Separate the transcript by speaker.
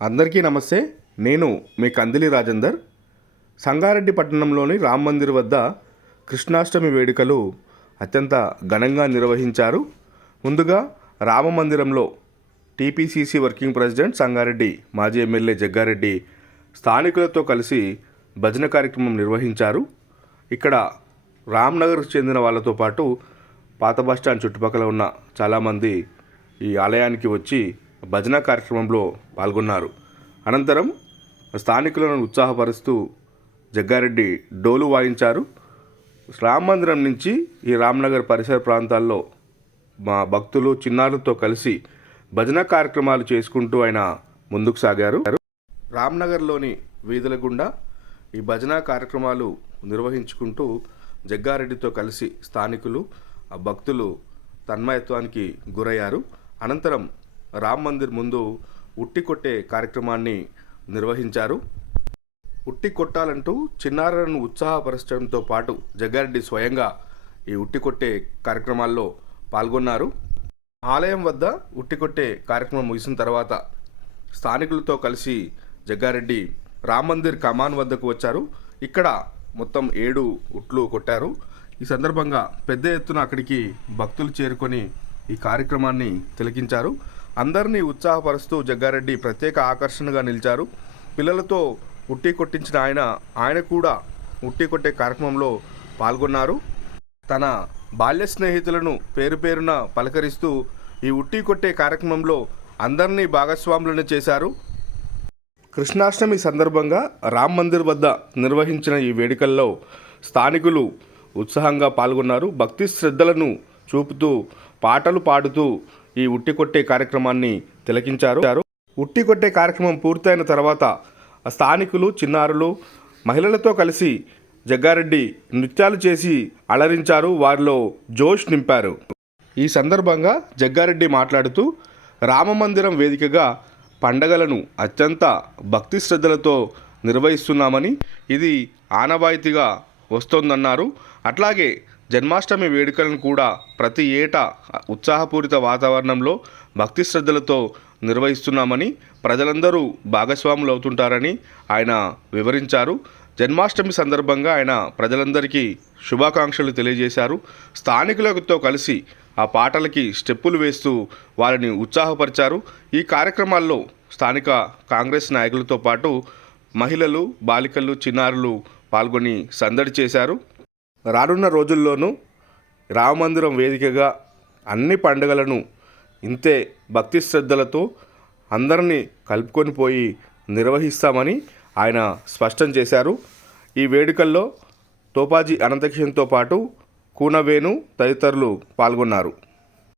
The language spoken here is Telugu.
Speaker 1: అందరికీ నమస్తే. నేను మీ కందిలి రాజేందర్. సంగారెడ్డి పట్టణంలోని రామ్ మందిర్ వద్ద కృష్ణాష్టమి వేడుకలు అత్యంత ఘనంగా నిర్వహించారు. ముందుగా రామ మందిరంలో టీపీసీసీ వర్కింగ్ ప్రెసిడెంట్ సంగారెడ్డి మాజీ ఎమ్మెల్యే జగ్గారెడ్డి స్థానికులతో కలిసి భజన కార్యక్రమం నిర్వహించారు. ఇక్కడ రామ్నగర్ చెందిన వాళ్ళతో పాటు పాత బస్టాండ్ చుట్టుపక్కల ఉన్న చాలామంది ఈ ఆలయానికి వచ్చి భజన కార్యక్రమంలో పాల్గొన్నారు. అనంతరం స్థానికులను ఉత్సాహపరుస్తూ జగ్గారెడ్డి డోలు వాయించారు. రామ మందిరం నుంచి ఈ రామ్నగర్ పరిసర ప్రాంతాల్లో మా భక్తులు చిన్నారులతో కలిసి భజన కార్యక్రమాలు చేసుకుంటూ ఆయన ముందుకు సాగారు. రామ్నగర్లోని వీధుల గుండా ఈ భజన కార్యక్రమాలు నిర్వహించుకుంటూ జగ్గారెడ్డితో కలిసి స్థానికులు ఆ భక్తులు తన్మయత్వానికి గురయ్యారు. అనంతరం రామ్ మందిర్ ముందు ఉట్టి కొట్టే కార్యక్రమాన్ని నిర్వహించారు. ఉట్టి కొట్టాలంటూ చిన్నారులను ఉత్సాహపరచడంతో పాటు జగ్గారెడ్డి స్వయంగా ఈ ఉట్టి కొట్టే కార్యక్రమాల్లో పాల్గొన్నారు. ఆలయం వద్ద ఉట్టి కొట్టే కార్యక్రమం ముగిసిన తర్వాత స్థానికులతో కలిసి జగ్గారెడ్డి రామ్ మందిర్ కమాన్ వద్దకు వచ్చారు. ఇక్కడ మొత్తం ఏడు ఉట్లు కొట్టారు. ఈ సందర్భంగా పెద్ద ఎత్తున అక్కడికి భక్తులు చేరుకొని ఈ కార్యక్రమాన్ని తిలకించారు. అందరినీ ఉత్సాహపరుస్తూ జగ్గారెడ్డి ప్రత్యేక ఆకర్షణగా నిలిచారు. పిల్లలతో ఉట్టి కొట్టించిన ఆయన ఆయన కూడా ఉట్టి కొట్టే కార్యక్రమంలో పాల్గొన్నారు. తన బాల్య స్నేహితులను పేరు పేరున పలకరిస్తూ ఈ ఉట్టి కొట్టే కార్యక్రమంలో అందరినీ భాగస్వాములను చేశారు. కృష్ణాష్టమి సందర్భంగా రామ్ మందిర్ వద్ద నిర్వహించిన ఈ వేడుకల్లో స్థానికులు ఉత్సాహంగా పాల్గొన్నారు. భక్తి శ్రద్ధలను చూపుతూ పాటలు పాడుతూ ఈ ఉట్టి కొట్టే కార్యక్రమాన్ని తిలకించారు. ఉట్టి కొట్టే కార్యక్రమం పూర్తయిన తర్వాత స్థానికులు చిన్నారులు మహిళలతో కలిసి జగ్గారెడ్డి నృత్యాలు చేసి అలరించారు. వారిలో జోష్ నింపారు. ఈ సందర్భంగా జగ్గారెడ్డి మాట్లాడుతూ రామమందిరం వేదికగా పండగలను అత్యంత భక్తి శ్రద్ధలతో నిర్వహిస్తున్నామని ఇది ఆనవాయితీగా వస్తోందన్నారు. అట్లాగే జన్మాష్టమి వేడుకలను కూడా ప్రతి ఏటా ఉత్సాహపూరిత వాతావరణంలో భక్తి శ్రద్ధలతో నిర్వహిస్తున్నామని ప్రజలందరూ భాగస్వాములు అవుతుంటారని ఆయన వివరించారు. జన్మాష్టమి సందర్భంగా ఆయన ప్రజలందరికీ శుభాకాంక్షలు తెలియజేశారు. స్థానికులతో కలిసి ఆ పాటలకి స్టెప్పులు వేస్తూ వారిని ఉత్సాహపరిచారు. ఈ కార్యక్రమాల్లో స్థానిక కాంగ్రెస్ నాయకులతో పాటు మహిళలు బాలికలు చిన్నారులు పాల్గొని సందడి చేశారు. రానున్న రోజుల్లోనూ రామమందిరం వేదికగా అన్ని పండుగలను ఇంతే భక్తి శ్రద్ధలతో అందరినీ కలుపుకొని పోయి నిర్వహిస్తామని ఆయన స్పష్టం చేశారు. ఈ వేడుకల్లో తోపాజీ అనంతకిషన్తో పాటు కూనవేణు తదితరులు పాల్గొన్నారు.